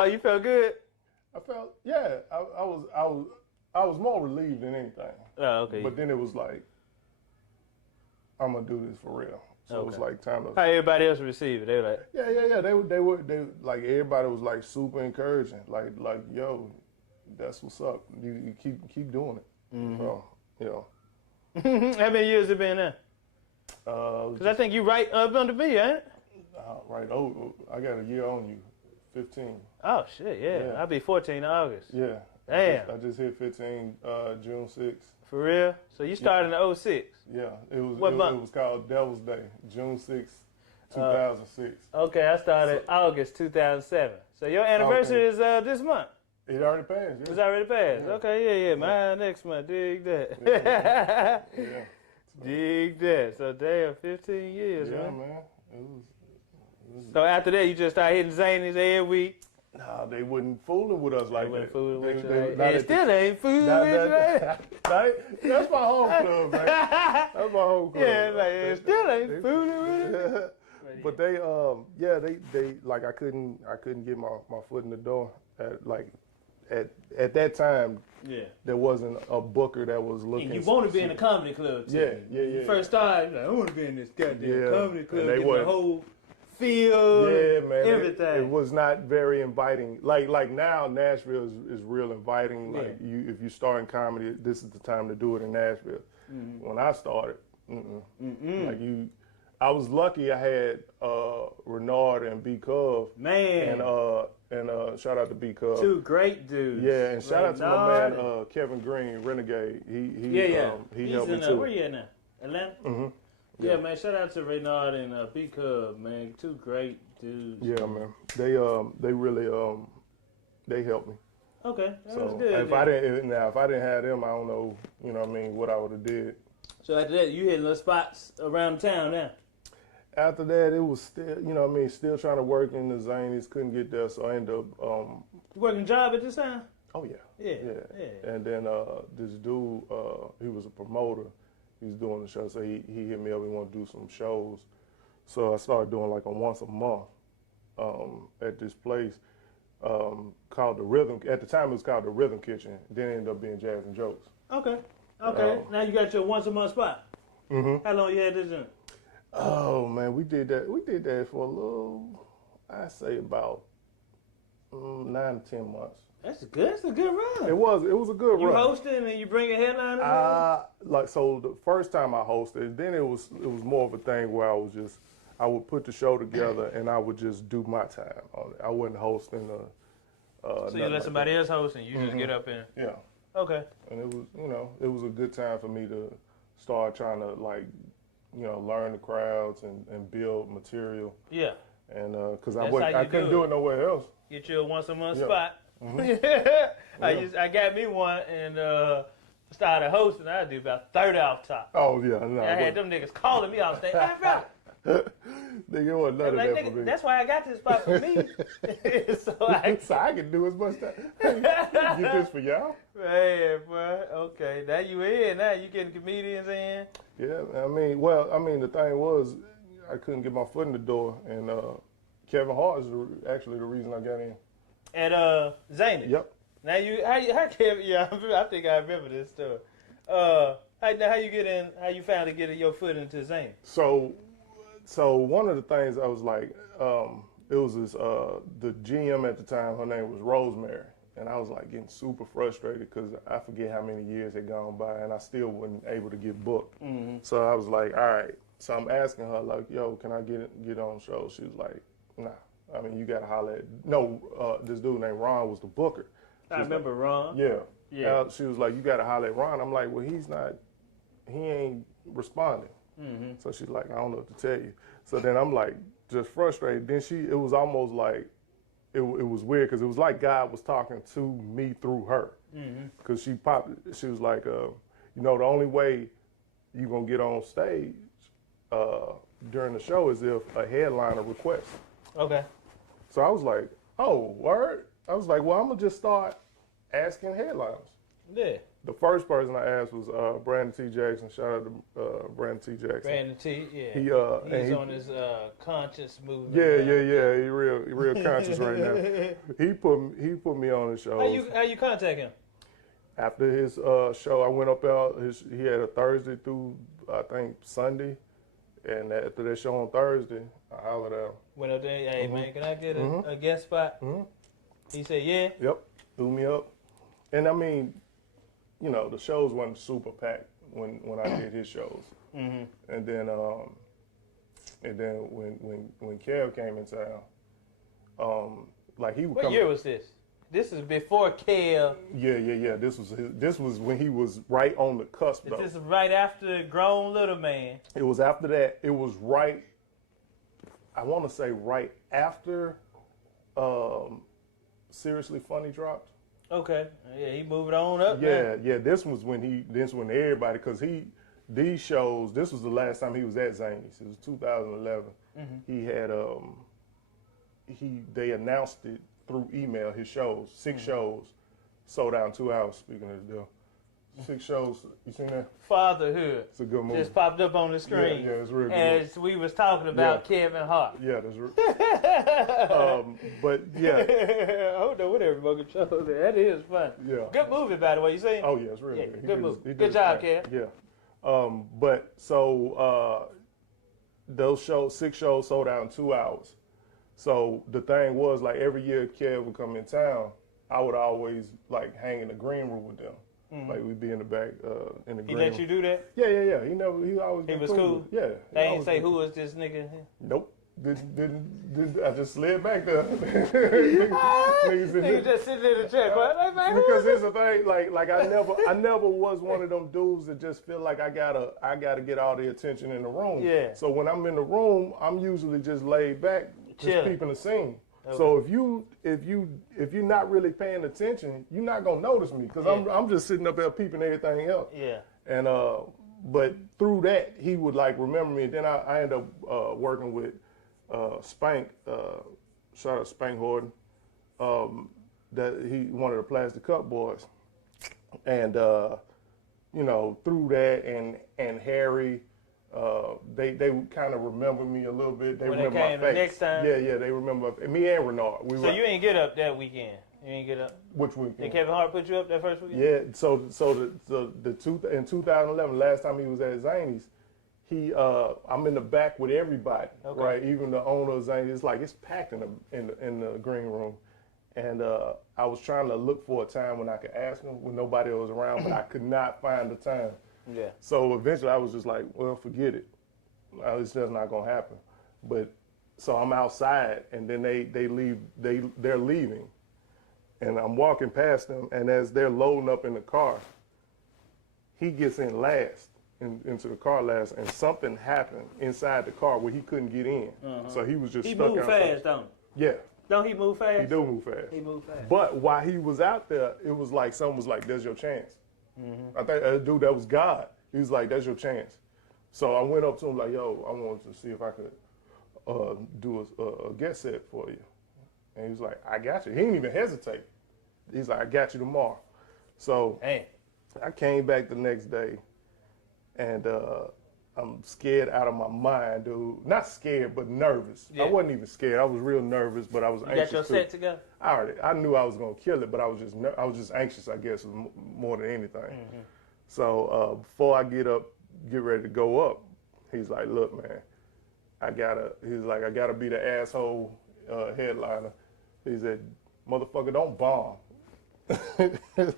Oh, you felt good? I felt, yeah, I was more relieved than anything. Oh, okay. But then it was like, I'm gonna do this for real. So it was like time to. How everybody else received it? They were like, Yeah. They like everybody was like super encouraging. Like yo, that's what's up. You keep doing it. So how many years it been now? Because I think you right up under me, ain't it? Right. Oh, I got a year on you. 15. Oh shit, yeah. I'll be 14 in August. Yeah. Damn. I just hit 15 June 6th. For real? So you started in 06? Yeah. It was What month? It was called Devil's Day, June 6th, 2006. Okay, I started August 2007. So your anniversary is this month? It already passed. Yeah. It's already passed. Yeah. Okay, yeah. Mine next month. Dig that. Yeah. Dig that. So damn, 15 years, Yeah, man. It was. So after that, you just started hitting zanies every week? Nah, they wasn't fooling with us like that. They wasn't fooling with you. They still ain't fooling with you. That's my home club, man. That's my home club. Yeah, like it still ain't fooling with you. But they like I couldn't get my foot in the door at that time. Yeah. There wasn't a booker that was looking. And you want to be in a comedy club too. Yeah. You first started, like, I want to be in this goddamn comedy club. And they get the whole feel. Yeah, man. Everything. It was not very inviting. Like now, Nashville is real inviting. Yeah. Like if you start in comedy, this is the time to do it in Nashville. When I started, like I was lucky. I had Renard and B Cove. Man. And shout out to B Cove. Two great dudes. Yeah, and shout out to my Renard man Kevin Green, Renegade. He He's helped me in, too. where you at now? Atlanta? Yeah, man. Shout out to Renard and B Cub, man. Two great dudes. Yeah, man. They really they helped me. Okay, that So was good. if I didn't have them, I don't know, what I mean, what I would have did. So after that, you hitting little spots around town now. After that, it was still, still trying to work in the zanies, couldn't get there, so I ended up. You working job at this time? Oh yeah. Yeah. And then this dude, he was a promoter. He was doing the show, so he hit me up. He wanted to do some shows, so I started doing like a once a month at this place called the Rhythm. At the time, it was called the Rhythm Kitchen. Then it ended up being Jazz and Jokes. Okay. Now you got your once a month spot. How long you had this in? Oh man, we did that. We did that for a little. I say about 9 to 10 months. That's good. That's a good run. It was a good run. You hosting and you bring a headliner? So the first time I hosted, then it was more of a thing where I would put the show together and I would just do my time on it. I wasn't hosting so you let somebody else host and you just get up in? Yeah. Okay. And it was, it was a good time for me to start trying to learn the crowds and build material. Yeah. And because I couldn't do it nowhere else. Get you a once a month spot. Yeah. I got me one and started hosting. I do about 30 off top. Oh yeah, no. I had them niggas calling me off stage. Hey, bro. Nigga, wasn't none of that for me. That's why I got this spot for me. so I can do as much time. Get this for y'all. Man, boy. Okay, now you in. Now you getting comedians in. Yeah, the thing was, I couldn't get my foot in the door, and Kevin Hart is actually the reason I got in. At Zany. Yep. Now how Kevin? Yeah, I think I remember this story. How you get in? How you found to get your foot into Zany? So one of the things I was like, it was this the GM at the time. Her name was Rosemary, and I was like getting super frustrated because I forget how many years had gone by, and I still wasn't able to get booked. So I was like, all right. So I'm asking her like, yo, can I get on the show? She was like, nah. I mean, you got to holler at, this dude named Ron was the booker. I remember Ron. Yeah. Yeah. She was like, you got to holler at Ron. I'm like, well, he ain't responding. So she's like, I don't know what to tell you. So then I'm like, just frustrated. Then it was almost like, it was weird because it was like God was talking to me through her. Because she was like, the only way you're going to get on stage during the show is if a headliner requests. Okay. So I was like, oh, word? I was like, well, I'm going to just start asking headliners. Yeah. The first person I asked was Brandon T. Jackson. Shout out to Brandon T. Jackson. Brandon T. Yeah. He's on his conscious movement. Yeah. He real conscious right now. He put me on his show. How you contact him? After his show, I went up out. He had a Thursday through I think Sunday, and after that show on Thursday, I hollered out. Went up there, hey man, can I get a guest spot? Mm-hmm. He said, yeah. Yep, threw me up, and I mean, you know, the shows wasn't super packed when I did his shows, and then when Kev came in town, like he would What come. year was this? This is before Kev. Yeah. This was when he was right on the cusp. Though. This is right after Grown Little Man. It was after that. It was right. I want to say right after Seriously Funny dropped. Okay. Yeah, he moved on up. Yeah. This was when everybody, because these shows. This was the last time he was at Zany's. It was 2011. He had they announced it through email. His shows, 6 shows, sold out in 2 hours. Speaking of the deal, 6 shows. You seen that? Fatherhood. It's a good movie. Just popped up on the screen. Yeah, it's real good. As we was talking about Kevin Hart. Yeah, that's real. But yeah. I don't know what everybody show there. That is fun. Yeah. Good movie, by the way. You see? Oh yeah, it's really good. Good movie. Good job, Kev. Yeah. But so those 6 shows sold out in 2 hours. So the thing was, like, every year Kev would come in town, I would always like hang in the green room with them. Like we'd be in the back in the green room. He let you do that? Yeah. He always. He was cool. Yeah. They ain't say who was this nigga. Nope. Didn't I just slid back there. Nigga just sitting in the chair. Because here's the thing, like I never was one of them dudes that just feel like I gotta get all the attention in the room. Yeah. So when I'm in the room, I'm usually just laid back, just peeping the scene. Okay. So if you're not really paying attention, you're not gonna notice me because I'm just sitting up there peeping everything else. Yeah. And but through that he would like remember me. And then I ended up working with Spank. Shout out Spank Horton. That he one of the Plastic Cup boys, and you know, through that and Harry. They kind of remember me a little bit. They remember my face. Next time? Yeah, they remember me and Renard. So you ain't get up that weekend? You ain't get up? Which weekend? Did Kevin Hart put you up that first weekend? Yeah, so in 2011, last time he was at Zany's, I'm in the back with everybody, right? Even the owner of Zany's. It's like it's packed in the green room. And I was trying to look for a time when I could ask him when nobody was around, but I could not find the time. Yeah. So eventually I was just like, well, forget it. It's just not gonna happen. But so I'm outside, and then they're leaving, and I'm walking past them, and as they're loading up in the car, he gets in last, into the car last, and something happened inside the car where he couldn't get in. So he was just stuck outside. He moved fast, don't he? Yeah. Don't he move fast? He do move fast. He move fast. But while he was out there, it was like someone was like, "There's your chance." I think dude, that was God. He was like, "That's your chance." So I went up to him like, "Yo, I wanted to see if I could do a guest set for you." And he was like, "I got you." He didn't even hesitate. He's like, "I got you tomorrow." So I came back the next day, and I'm scared out of my mind, dude. Not scared, but nervous. Yeah. I wasn't even scared. I was real nervous, but I was anxious. You got your set together? I knew I was gonna kill it, but I was just anxious, I guess, more than anything. So before I get ready to go up, he's like, "Look, man, I gotta be the asshole headliner." He said, "Motherfucker, don't bomb."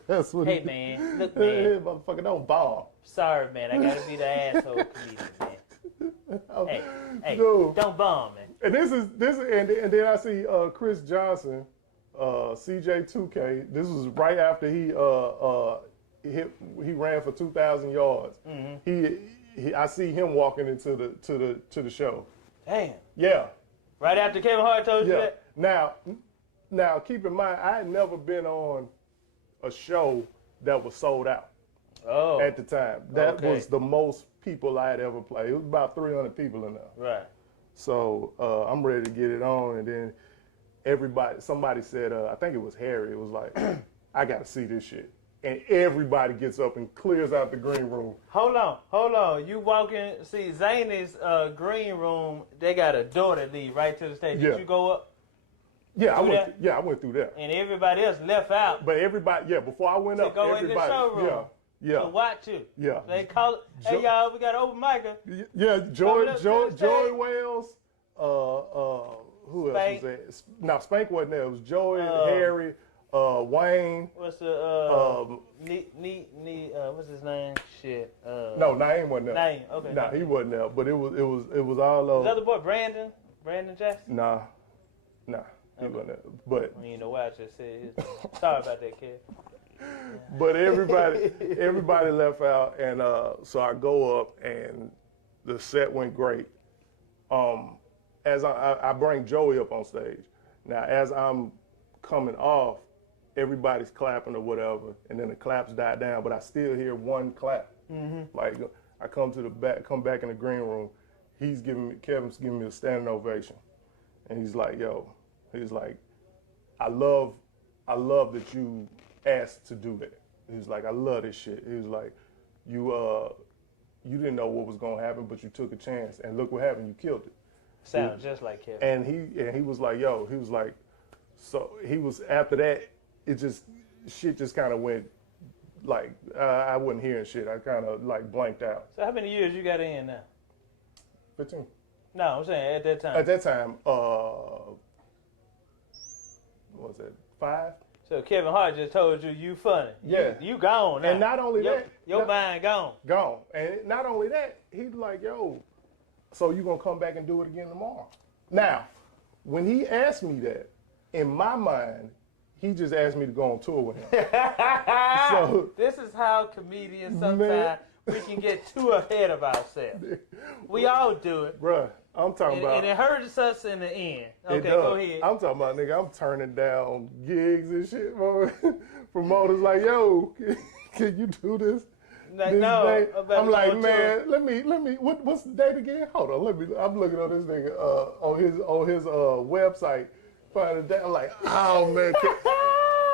That's what man, look, man. Motherfucker, don't bomb. Sorry, man, I gotta be the asshole comedian, man. Hey, dude. Don't bomb, man. And this is and then I see Chris Johnson, CJ2K. This was right after he ran for 2,000 yards. I see him walking into the show. Damn. Yeah. Right after Kevin Hart told you that? Now keep in mind, I had never been on a show that was sold out at the time. That was the most people I had ever played. It was about 300 people in there. Right. So I'm ready to get it on, and then somebody said, I think it was Harry, it was like, "I got to see this shit." and everybody gets up and clears out the green room. Hold on. You walk in, see Zany's green room, they got a door that leads right to the stage. Did you go up? Yeah, I went through there. And everybody else left out. But everybody, before I went up, go everybody, in the showroom. Yeah. To watch you. Yeah. They call it, hey y'all, we got open micer. Yeah, Joey Wells, who else was there? No, Spank wasn't there. It was Joey, Harry, Wayne. What's the what's his name? Shit. No, Naeem wasn't there. Naeem, okay. Nah, he wasn't there. But it was all the other boy, Brandon Jackson. Nah, he wasn't there. But you know why I just said his. Sorry about that, kid. But everybody left out, and so I go up, and the set went great. As I bring Joey up on stage. Now, as I'm coming off, everybody's clapping or whatever, and then the claps die down, but I still hear one clap. Mm-hmm. Like I come back in the green room, Kevin's giving me a standing ovation, and he's like, I love that you asked to do that. He was like, I love this shit. He was like, you didn't know what was gonna happen, but you took a chance, and look what happened. You killed it. Sounds just like Kevin. And he was like, so he was after that. Shit just kind of went like I wasn't hearing shit. I kind of like blanked out. So how many years you got in now? 15. No, I'm saying at that time. At that time, what was that, 5? So Kevin Hart just told you funny. Yeah. You gone now. And not only that. Your mind gone. Gone. And not only that, he's like, so you going to come back and do it again tomorrow? Now, when he asked me that, in my mind, he just asked me to go on tour with him. So this is how comedians sometimes we can get too ahead of ourselves. We all do it. Bruh, I'm talking about. And it hurts us in the end. Okay, go ahead. I'm talking about, nigga, I'm turning down gigs and shit. Promoters like, yo, can you do this? Like, no, I'm like, man, let me. What's the date again? Hold on, I'm looking on this nigga on his website. Find a date. I'm like, oh man,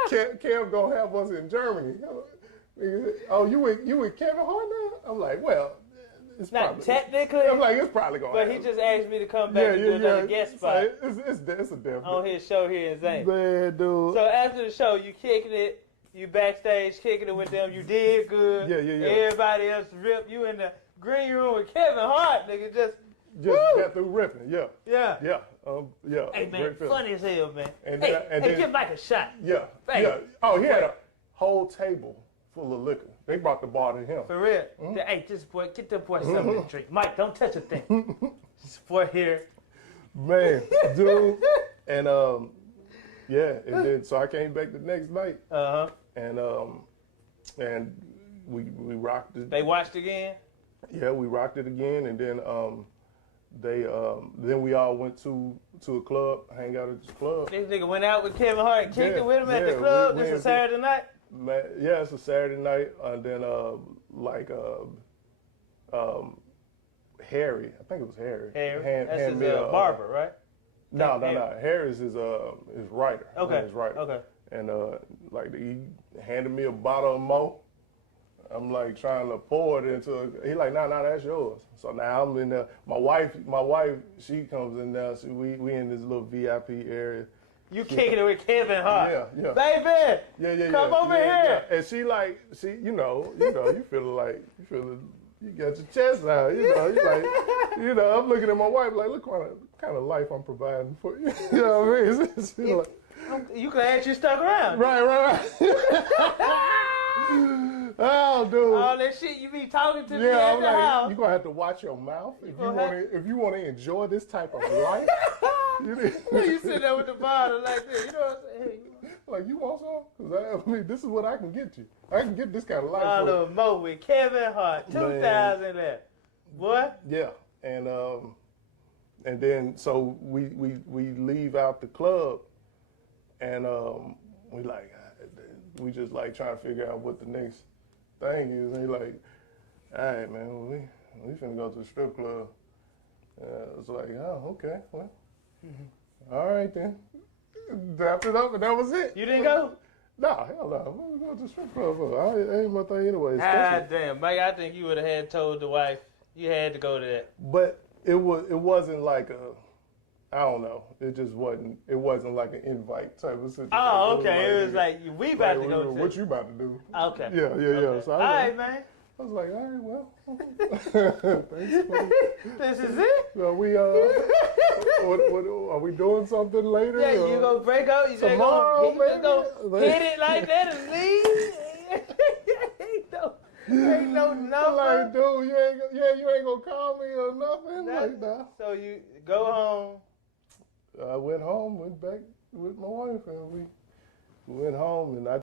Kev gonna have us in Germany. Oh, you with Kevin Hart now? I'm like, well, it's not probably, technically. I'm like, it's probably gonna. But happen. He just asked me to come back and do another guest spot. It's a different on his show here in Zane. Man, dude. So after the show, you kicking it. You backstage kicking it with them. You did good. Yeah. Everybody else ripped. You in the green room with Kevin Hart, nigga. Just got through ripping. Yeah. Hey man, funny as hell, man. And then give Mike a shot. Yeah. Hey. Yeah. Oh, he had a whole table full of liquor. They brought the bar to him. For real. Mm-hmm. Hey, get that boy something to drink. Mike, don't touch a thing. This boy here. Man, dude. And and then so I came back the next night. And we rocked it. They watched again? Yeah, we rocked it again, and then then we all went to a club, hang out at this club. This nigga went out with Kevin Hart and kicked it with him at the club. This is Saturday night? Man, yeah, it's a Saturday night, and then Harry, I think it was Harry. That's his barber, right? No. Harry's his writer. Okay. His writer. Okay. And he handed me a bottle of Mo. I'm like trying to pour it into. He like, nah, that's yours. So now I'm in there. My wife, she comes in there. So we in this little VIP area. You kicking it with Kevin Hart? Yeah. Baby. Yeah. Come over here. Yeah. And she you got your chest out. You like, I'm looking at my wife like, look what kind of life I'm providing for you. You know what I mean? You glad you stuck around. Right. Oh, dude. All that shit you be talking to me at the house. You're going to have to watch your mouth if you want to enjoy this type of life. You sit there with the bottle like this. You know what I'm saying? Like, you want some? Because this is what I can get you. I can get this kind of life. Bottle of Mo with Kevin Hart, 2000 left. Boy? Yeah. And then, so we leave out the club, and we just like trying to figure out what the next thing is. And he like, all right, man, we finna go to the strip club. It's like, oh, okay, well, all right then. Dapped it up, and that was it. You didn't go? Nah, hell no. What we going to the strip club for? It ain't my thing anyway. Ah, damn, Mike. I think you would have had told the wife you had to go to that. But it wasn't like I don't know. It just wasn't. It wasn't like an invite type of situation. Oh, okay. It was like we about to go to. What you about to do? Okay. Yeah. Okay. So all right, man. I was like, all right, well, thanks. This is it. So we what are we doing something later? Yeah, you gonna break out? You just Tomorrow, gonna hit it like that and leave? ain't no number. Like, dude, you ain't gonna call me or nothing like that. So you go home. I went home, went back with my wife, and we went home, and I